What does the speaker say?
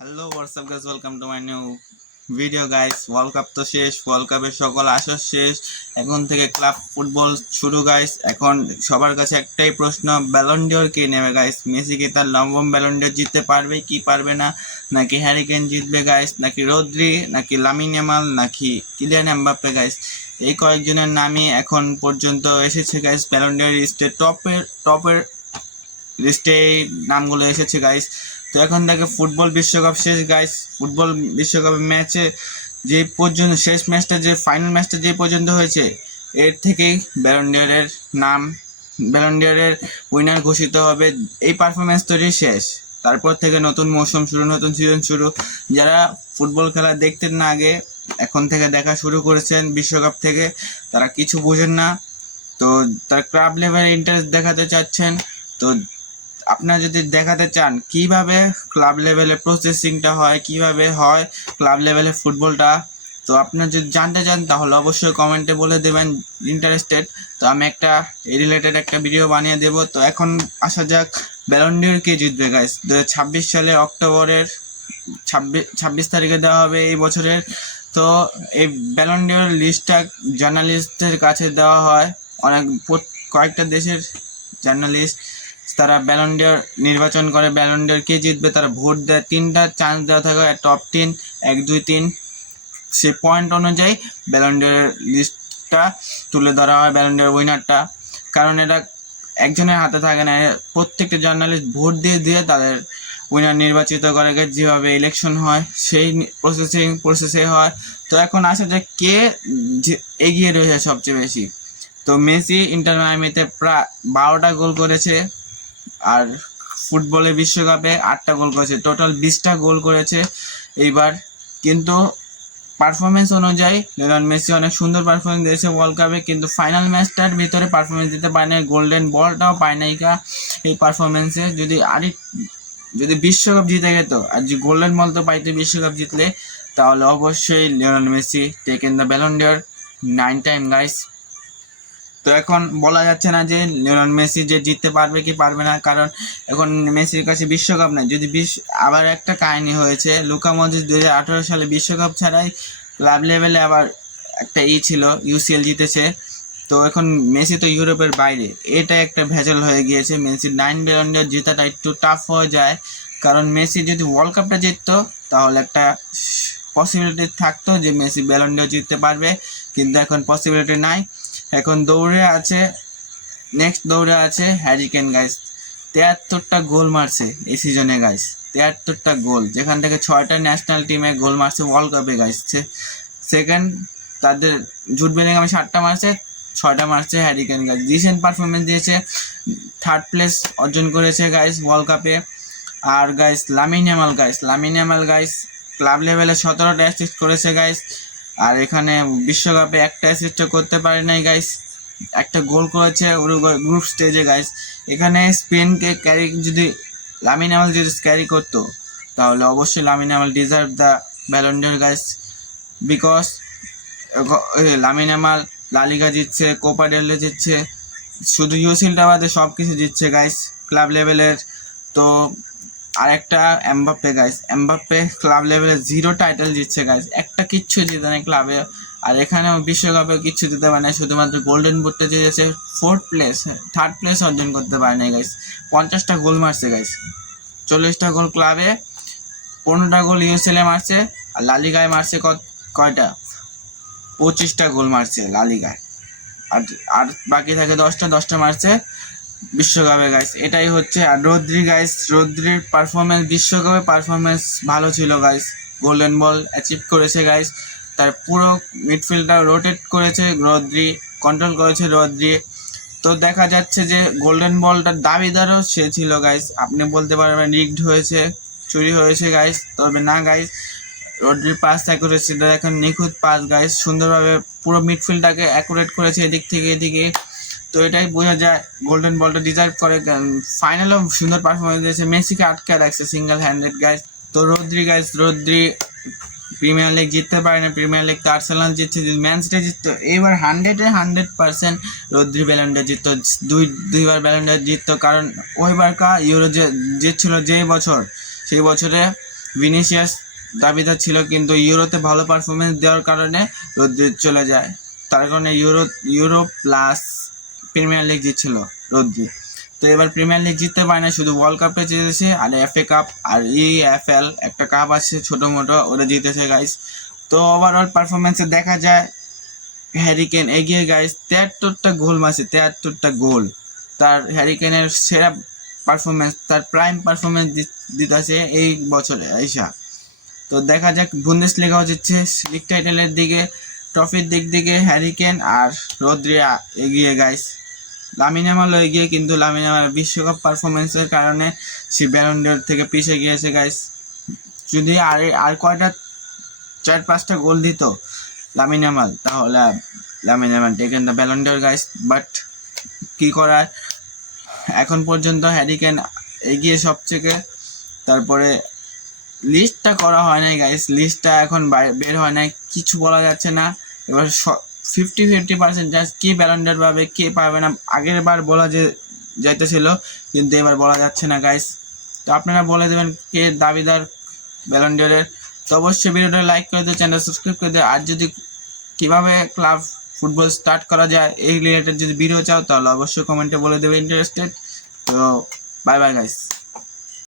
Hello WhatsApp guys, welcome to my new video guys. World cup তো শেষ, world কাপের সকল আশা শেষ। এখন থেকে ক্লাব ফুটবল শুরু গাইস। এখন সবার কাছে একটাই প্রশ্ন, ব্যালন ডিওর কে নেবে গাইস? মেসি কি তার নবম ব্যালন ডিওর জিততে পারবে কি পারবে না? নাকি হ্যারি কেন জিতবে গাইস? নাকি রদ্রি, নাকি লামিন ইয়ামাল, নাকি কিলিয়ান এমবাপ্পে গাইস? এই কয়েকজনের নামই এখন পর্যন্ত এসেছে গাইস ব্যালন ডিওর লিস্টে। টপের লিস্টে এই নামগুলো এসেছে গাইস। তো এখন থেকে ফুটবল বিশ্বকাপ শেষ গাইস। ফুটবল বিশ্বকাপের ম্যাচে যে পর্যন্ত শেষ ম্যাচটা, যে ফাইনাল ম্যাচটা যে পর্যন্ত হয়েছে, এর থেকেই ব্যালন ডিওরের নাম, ব্যালন ডিওরের উইনার ঘোষিত হবে। এই পারফরমেন্স তৈরি শেষ, তারপর থেকে নতুন মৌসুম শুরু, নতুন সিজন শুরু। যারা ফুটবল খেলা দেখতেন না আগে, এখন থেকে দেখা শুরু করেছেন বিশ্বকাপ থেকে, তারা কিছু বোঝেন না। তো তার ক্লাব লেভেলে ইন্টারেস্ট দেখাতে চাচ্ছেন। তো আপনারা যদি দেখাতে চান কিভাবে ক্লাব লেভেলে প্রসেসিংটা হয়, কিভাবে হয় ক্লাব লেভেলে ফুটবলটা, তো আপনারা যদি জানতে চান তাহলে অবশ্যই কমেন্টে বলে দেবেন ইন্টারেস্টেড। তো আমি একটা এই রিলেটেড একটা ভিডিও বানিয়ে দেব। তো এখন আসা যাক ব্যালন ডিওর কে জিতবে গাইস। 2026 সালে অক্টোবরের 26 তারিখে দেওয়া হবে এই বছরের। তো এই ব্যালন ডিওর লিস্টটা জার্নালিস্টদের কাছে দেওয়া হয়। কয়েকটা দেশের জার্নালিস্ট তারা ব্যালন ডিওর নির্বাচন করে, ব্যালন ডিওর কে জিতবে তারা ভোট দেয়। 3টা চান্স দেওয়া থাকে, টপ 10, 1, 2, 3। সে পয়েন্ট অনুযায়ী ব্যালন ডিওরের লিস্টটা তুলে ধরা হয়, ব্যালন ডিওর উইনারটা। কারণ এটা একজনের হাতে থাকে না, প্রত্যেকটা জার্নালিস্ট ভোট দিয়ে দিয়ে তাদের উইনার নির্বাচিত করে। যেভাবে ইলেকশন হয় সেই প্রসেসে হয়। তো এখন আসা যায় কে এগিয়ে রয়েছে সবচেয়ে বেশি। তো মেসি ইন্টার মায়ামিতে প্রায় 12টা গোল করেছে, আর ফুটবলে বিশ্বকাপে 8টা গোল করেছে, টোটাল 20টা গোল করেছে এইবার। কিন্তু পারফরমেন্স অনুযায়ী লিওনেল মেসি অনেক সুন্দর পারফরমেন্স দিয়েছে ওয়ার্ল্ড কাপে, কিন্তু ফাইনাল ম্যাচটার ভিতরে পারফরমেন্স দিতে পারে না, গোল্ডেন বলটাও পায় নাই এই পারফরমেন্সে। যদি বিশ্বকাপ জিতে যেত, আর যে গোল্ডেন বল তো পাইতো বিশ্বকাপ জিতলে, তাহলে অবশ্যই Lionel Messi taken the Ballon d'Or 9 time guys. তো এখন বলা যাচ্ছে না যে লিওনেল মেসি যে জিততে পারবে কি পারবে না, কারণ এখন মেসির কাছে বিশ্বকাপ নাই। যদি আবার একটা কাহিনী হয়েছে, লুকা মডরিচ 2018 সালে বিশ্বকাপ ছাড়াই ক্লাব লেভেলে আবার একটা ছিল, ইউসিএল জিতেছে। তো এখন মেসি তো ইউরোপের বাইরে, এটা একটা ভেজাল হয়ে গিয়েছে। মেসির 9 ব্যালন ডিওর জেতাটা একটু টাফ হয়ে যায়, কারণ মেসি যদি ওয়ার্ল্ড কাপটা জিততো তাহলে একটা পসিবিলিটি থাকতো যে মেসি ব্যালন ডিওর জিততে পারবে, কিন্তু এখন পসিবিলিটি নাই। এখন নেক্সট দৌড়ে আছে হ্যারি কেন গাইস। 73টা গোল মারছে এই সিজনে গাইস, 73টা গোল, যেখান থেকে 6টা ন্যাশনাল টিমে গোল মারছে ওয়ার্ল্ড কাপে গাইস। সেকেন্ড তাদের জুড বেলিংহাম 7টা মারছে, 6টা মারছে Harry Kane guys. Recent performance দিয়েছে, 3rd প্লেস অর্জন করেছে গাইস ওয়ার্ল্ড কাপে। আর guys Lamine Yamal guys club লেভেলে 17টা অ্যাসিস্ট করেছে গাইস, আর এখানে বিশ্বকাপে একটা অ্যাসিস্টও করতে পারে নাই গাইস। একটা গোল করেছে গ্রুপ স্টেজে গাইস। এখানে স্পেনকে যদি লামিন ইয়ামাল যদি ক্যারি করতো, তাহলে অবশ্যই Lamine Yamal deserve the Ballon d'Or guys. Because Lamine Yamal লা লিগা জিতছে, কোপা ডেল রে জিতছে, শুধু ইউসিএলটা বাদে সব কিছু জিতছে গাইস ক্লাব লেভেলের। তো আরেকটা এমবাপ্পে ক্লাব লেভেলে 0 টাইটেল জিতছে গাইস, একটা কিচ্ছু জিতে নেই ক্লাবে। আর এখানেও বিশ্বকাপেও কিচ্ছু দিতে পারে না, শুধুমাত্র গোল্ডেন বুটটা জিতেছে, 3rd প্লেস অর্জন করতে পারে না গাইস। 50টা গোল মারছে গাইস, 40টা গোল ক্লাবে, 15টা গোল ইউসিএল মারছে, আর লা লিগায় মারছে কয়টা? 25টা গোল মারছে লা লিগায়, আর বাকি থাকে 10টা মারছে বিশ্বকাপে গাইস। এটাই হচ্ছে। আর রদ্রির বিশ্বকাপে পারফরমেন্স ভালো ছিল গাইস, গোল্ডেন বল অ্যাচিভ করেছে গাইস। তার পুরো মিডফিল্ডটা রোটেট করেছে রদ্রি, কন্ট্রোল করেছে রদ্রি। তো দেখা যাচ্ছে যে গোল্ডেন বলটার দাবিদারও সে ছিল গাইস। আপনি বলতে পারবেন রিগড হয়েছে, চুরি হয়েছে গাইস, তবে না গাইস, রদ্রির পাস অ্যাকুরেসি এখন নিখুঁত পাস গাইস, সুন্দরভাবে পুরো মিডফিল্ডটাকে অ্যাকুরেট করেছে এদিক থেকে এদিকে। তো এটাই বোঝা যায় গোল্ডেন বলটা ডিজার্ভ করে। ফাইনালেও সুন্দর পারফরমেন্স দিয়েছে, মেসিকে আটকে রাখছে সিঙ্গেল হ্যান্ডেড গাইস। তো রদ্রি প্রিমিয়ার লিগ জিততে পারে না, প্রিমিয়ার লিগ তো আর্সেনাল জিতছে, ম্যান সিটি জিততো, এবার 100% রদ্রি ব্যালন ডিওর জিততো, দুইবার ব্যালন ডিওর জিততো। কারণ ওইবারকার ইউরো জিতছিল যেই বছর, সেই বছরে ভিনিসিয়াস দাবিদার ছিল, কিন্তু ইউরোতে ভালো পারফরমেন্স দেওয়ার কারণে রদ্রি চলে যায়। তার কারণে ইউরো প্লাস প্রিমিয়ার লিগ জিতছিল রদ্রি। তো এবার প্রিমিয়ার লিগ জিততে পারে না, শুধু ওয়ার্ল্ড কাপটা জিতেছে, আর FA কাপ আর EFL একটা কাপ আছে ছোটো মোটো, ওটা জিতেছে গাইস। তো ওভারঅল পারফরমেন্সে দেখা যায় হ্যারি কেন এগিয়ে গাইস, 73টা গোল মারছে, 73টা গোল। তার হ্যারি কেনের সেরা পারফরমেন্স, তার প্রাইম পারফরমেন্স দিতেছে এই বছরে আইসা। তো দেখা যাক বুন্দেসলিগাও জিতছে, লিগ টাইটেলের দিকে, ট্রফির দিক থেকে হ্যারি কেন আর রদ্রি এগিয়ে গাইস। লামিন ইয়ামালও এগিয়ে, কিন্তু লামিন ইয়ামাল বিশ্বকাপ পারফরমেন্সের কারণে সে ব্যালন ডিওর থেকে পিছিয়ে গিয়েছে গাইস। যদি আর কয়টা 4-5টা গোল দিত লামিন ইয়ামাল, তাহলে Lamine Yamal taken the Ballon d'Or guys. But কি করার, এখন পর্যন্ত হ্যারি কেন এগিয়ে সবথেকে। তারপরে লিস্টটা করা হয় নাই গাইস, লিস্টটা এখন বের হয় নাই, কিছু বলা যাচ্ছে না। এবার 50-50% জাস্ট কে ব্যালন ডিওর পাবে কে পাবে না, আগের বার বলা যাইতেছিল, কিন্তু এবার বলা যাচ্ছে না গাইস। তো আপনারা বলে দেবেন কে দাবিদার ব্যালন ডিওরের। তো অবশ্যই ভিডিওটা লাইক করে দিও, চ্যানেল সাবস্ক্রাইব করে দিও। আর যদি কিভাবে ক্লাব ফুটবল স্টার্ট করা যায় এই রিলেটেড যদি ভিডিও চাও, তাহলে অবশ্যই কমেন্টে বলে দেবে ইন্টারেস্টেড। তো বাই বাই গাইস।